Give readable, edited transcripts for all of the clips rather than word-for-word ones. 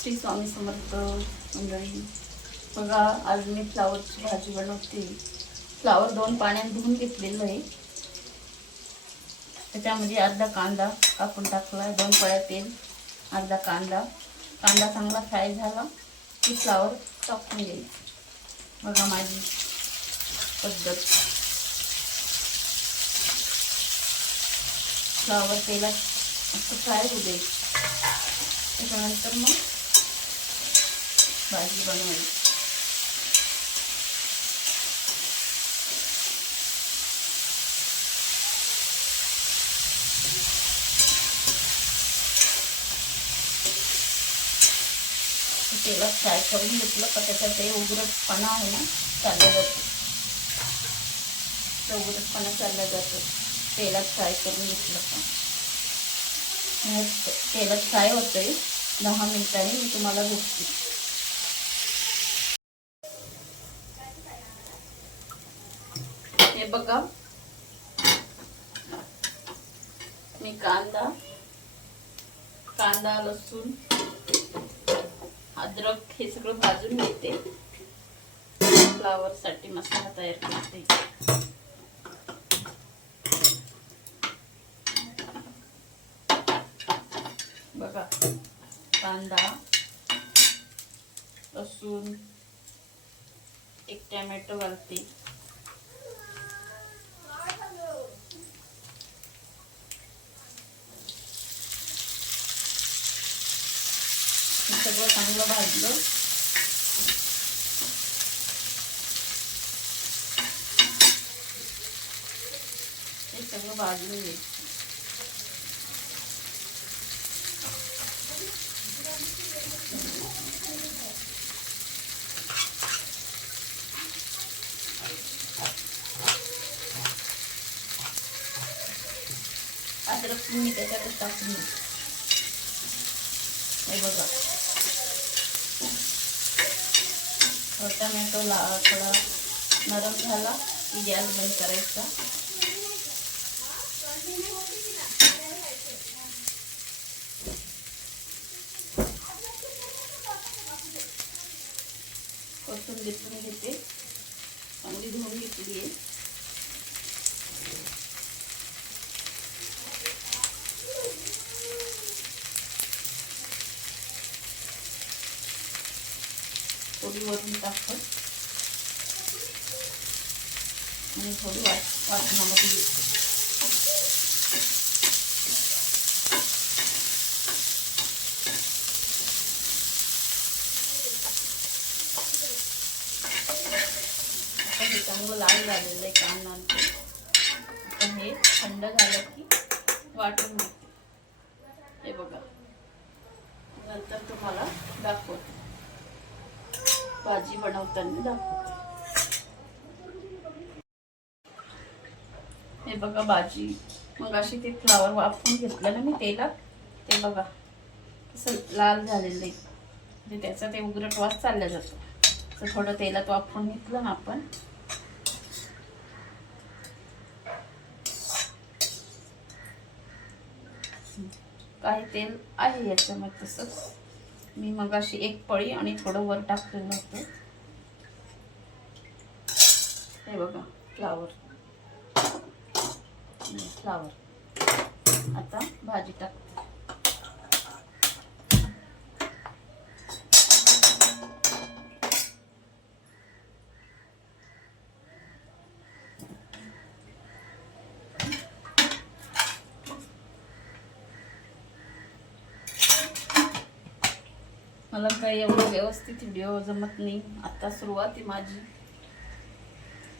श्री स्वामी समर्थ मंडळी. बघा, आज मी फ्लावरची भाजी बनवते. फ्लावर 2 पाण्यात धुवून घेतलेलं आहे. त्याच्यामध्ये अर्धा कांदा कापून टाकला, 2 पळ्या तेल, अर्धा कांदा. कांदा चांगला फ्राय झाला की फ्लावर टाकून घ्यायचं. बघा माझी पद्धत. फ्लावर तेलात असं फ्राय होऊ द्यायचं. त्याच्यानंतर मग भाजी बनवायची. तेलात फ्राय करून घेतलं का त्याच्यात ते उघडटपणा आहे ना चालला जातो. तो उघडटपणा चालला जातो तेलात फ्राय करून घेतलं का. तेलात फ्राय होतंय. 10 मिनिटांनी मी तुम्हाला भेटते. हे बघा, मी कांदा लसूण अद्रक हे सगळं भाजून घेते. फ्लावर साठी मसाला तयार करते. बघा, कांदा लसूण, 1 टोमॅटो घालते. सगळं चांगलं भाजलं. हे सगळं भाजून घ्यायचं. अद्रक मी त्याच्यातच टाकून घेते. हे बघा, टोमॅटो थोडा नरम झाला की गॅस बंद करायचा. कोथिंबीर पण घेते, चांगली धुवून घेतली आहे. थोडी वरून टाकतो आणि थोडी वाटणामध्ये घेतो. हे चांगलं लाल झालेलं आहे कांदा. आता हे थंड झालं की वाटून घेते. हे बघा, नंतर तुम्हाला दाखवते, भाजी बनवताना दाखवते. हे बघा भाजी, मग अशी ते फ्लावर वाफवून घेतलं ना मी तेलात. ते बघा कसं लाल झालेलं आहे. म्हणजे त्याचा ते उघडट वास चालला जातो. तर थोडं तेलात वाफवून घेतलं ना आपण. काही तेल आहे याच्यामध्ये. तसंच मी मग अशी 1 पळी आणि थोडं वर टाकलेलं होतं. हे बघा, फ्लावर. आता भाजी टाकते. मला काही एवढं व्यवस्थित व्हिडिओ जमत नाही. आता सुरुवात आहे माझी.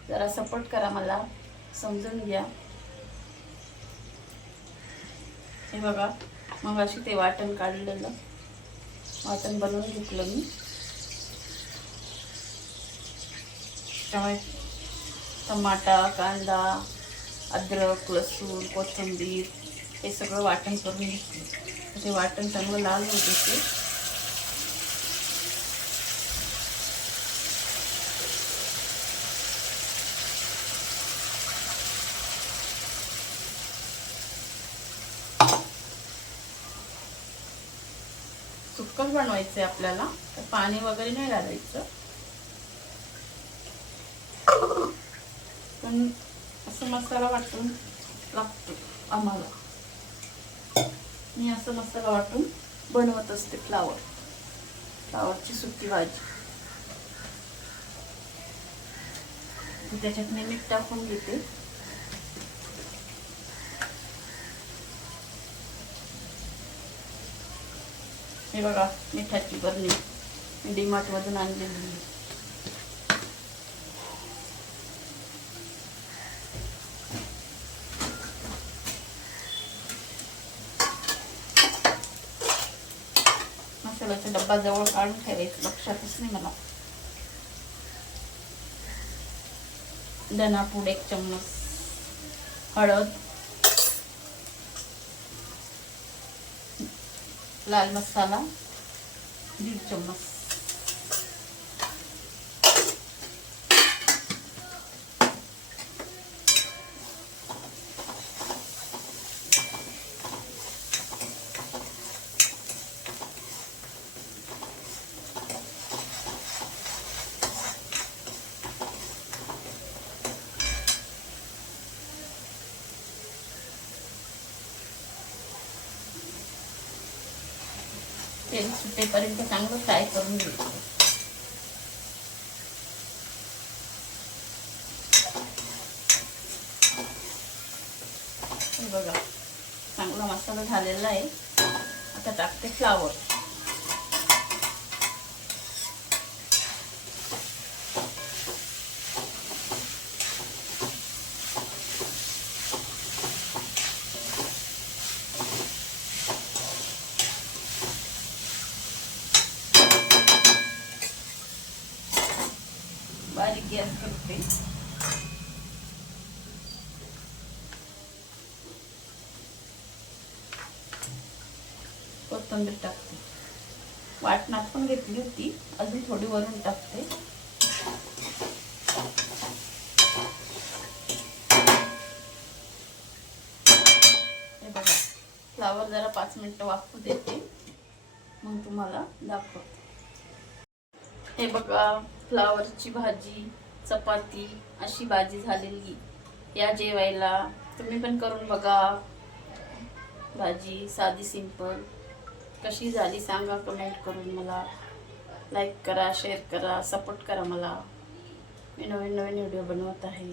जरा सपोर्ट करा, मला समजून घ्या. हे बघा, मग अशी ते वाटण काढलेलं वाटण बनवून घेतलं मी. त्यामुळे टमाटा, कांदा, अद्रक, लसूण, कोथिंबीर हे सगळं वाटण करून घेतलं. ते वाटण चांगलं लाल होऊ देते. सुक्कच बनवायचं आहे आपल्याला, तर पाणी वगैरे नाही घालायचं. पण असं मसाला वाटून लागतो आम्हाला. मी असं मसाला वाटून बनवत असते फ्लावरची सुकी भाजी. त्याच्यात मी मीठ टाकून घेते. हे बघा, मिठाची बरणी मी डीमार्ट मधून आणलेली. मसाल्याचा डब्बा जवळ काढून ठेवायचं, लक्षातच नाही मला. धनापूड 1 चम्मच, हळद, लाल मसाला 1.5 चम्मच, तेल सुटेपर्यंत चांगलं फ्राय करून घ्यायचं. हे बघा, चांगला मसाला झालेला आहे. आता टाकते फ्लावर. बारीक गॅस करते. कोथिंबीर टाकते. वाटणात पण घेतली होती, अजून थोडी वरून टाकते. हे बघा, फ्लावर जरा 5 मिनिटं वाफू देते, मग तुम्हाला दाखवते. हे बघा, फ्लावरची भाजी, चपाती अशी भाजी झालेली. या जेवायला, तुम्ही पण करून बघा. भाजी साधी सिंपल कशी झाली सांगा कमेंट करून मला. लाईक करा, शेअर करा, सपोर्ट करा मला. मी नवीन व्हिडिओ बनवत आहे.